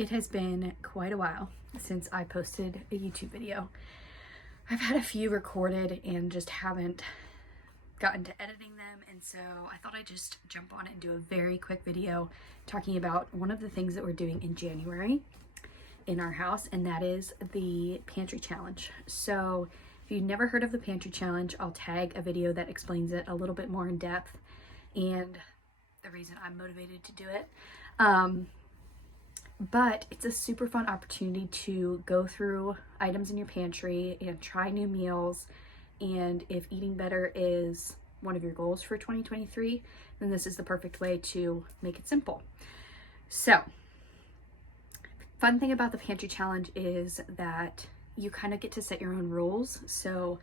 It has been quite a while since I posted a YouTube video. I've had a few recorded and just haven't gotten to editing them, and so I thought I'd just jump on it and do a very quick video talking about one of the things that we're doing in January in our house, and that is the Pantry Challenge. So if you've never heard of the Pantry Challenge, I'll tag a video that explains it a little bit more in depth and the reason I'm motivated to do it. But it's a super fun opportunity to go through items in your pantry and try new meals. And if eating better is one of your goals for 2023, then this is the perfect way to make it simple. So, fun thing about the Pantry Challenge is that you kind of get to set your own rules. So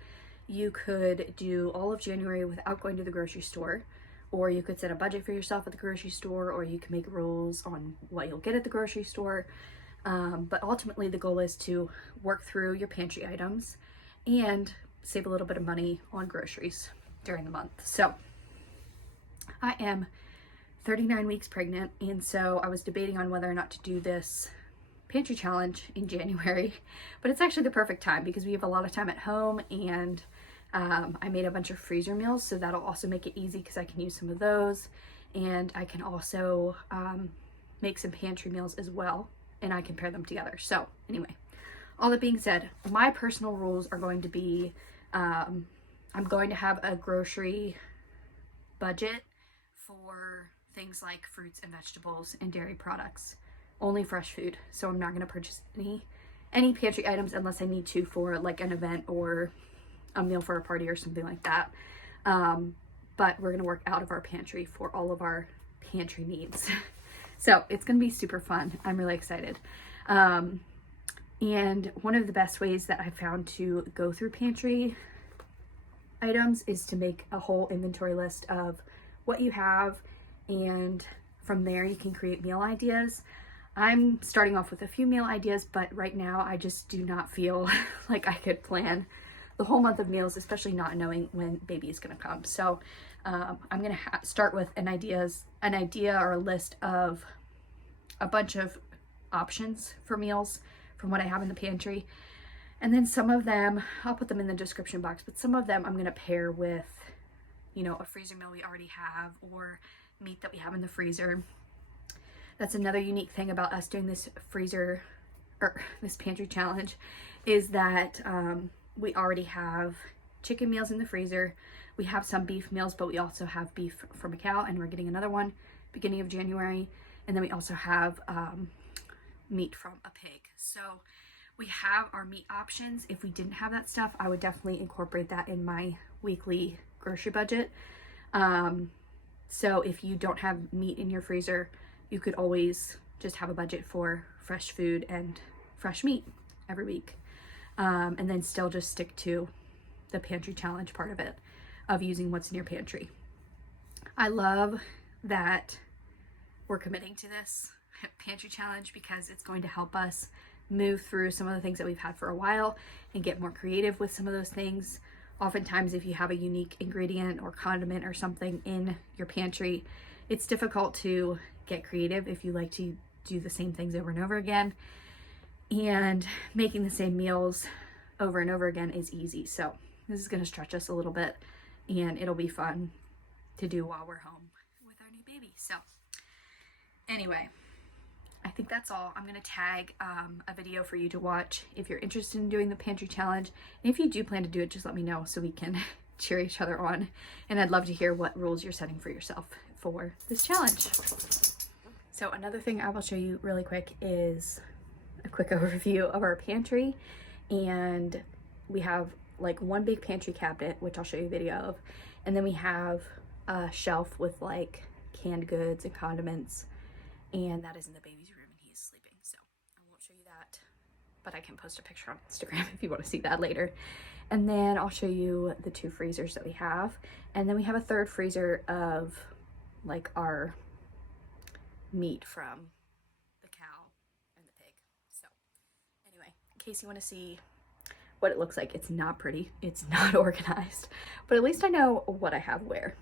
you could do all of January without going to the grocery store, or you could set a budget for yourself at the grocery store, or you can make rules on what you'll get at the grocery store. But ultimately the goal is to work through your pantry items and save a little bit of money on groceries during the month. So I am 39 weeks pregnant, and so I was debating on whether or not to do this Pantry Challenge in January, but it's actually the perfect time because we have a lot of time at home, and I made a bunch of freezer meals, so that'll also make it easy because I can use some of those, and I can also make some pantry meals as well, and I can pair them together. So anyway, all that being said, my personal rules are going to be I'm going to have a grocery budget for things like fruits and vegetables and dairy products, only fresh food. So I'm not going to purchase any pantry items unless I need to for like an event or a meal for a party or something like that. But we're going to work out of our pantry for all of our pantry needs. So it's going to be super fun. I'm really excited. And one of the best ways that I found to go through pantry items is to make a whole inventory list of what you have, and from there you can create meal ideas. I'm starting off with a few meal ideas, but right now I just do not feel like I could plan the whole month of meals, especially not knowing when baby is going to come. So I'm going to start with an idea or a list of a bunch of options for meals from what I have in the pantry. And then some of them, I'll put them in the description box, but some of them I'm going to pair with, a freezer meal we already have or meat that we have in the freezer. That's another unique thing about us doing this this Pantry Challenge is that we already have chicken meals in the freezer. We have some beef meals, but we also have beef from a cow, and we're getting another one beginning of January. And then we also have meat from a pig. So we have our meat options. If we didn't have that stuff, I would definitely incorporate that in my weekly grocery budget. So if you don't have meat in your freezer, you could always just have a budget for fresh food and fresh meat every week. And then still just stick to the Pantry Challenge part of it, of using what's in your pantry. I love that we're committing to this Pantry Challenge because it's going to help us move through some of the things that we've had for a while and get more creative with some of those things. Oftentimes, if you have a unique ingredient or condiment or something in your pantry, it's difficult to get creative if you like to do the same things over and over again. And making the same meals over and over again is easy. So this is going to stretch us a little bit, and it'll be fun to do while we're home with our new baby. So anyway, I think that's all. I'm going to tag a video for you to watch if you're interested in doing the Pantry Challenge. And if you do plan to do it, just let me know so we can cheer each other on. And I'd love to hear what rules you're setting for yourself for this challenge. So another thing I will show you really quick is a quick overview of our pantry. And we have like one big pantry cabinet, which I'll show you a video of. And then we have a shelf with like canned goods and condiments. And that is in the baby's room, and he's sleeping, so I won't show you that, but I can post a picture on Instagram if you want to see that later. And then I'll show you the two freezers that we have, and then we have a third freezer of like our meat from the cow and the pig. So anyway, in case you want to see what it looks like, it's not pretty, it's not organized, but at least I know what I have where.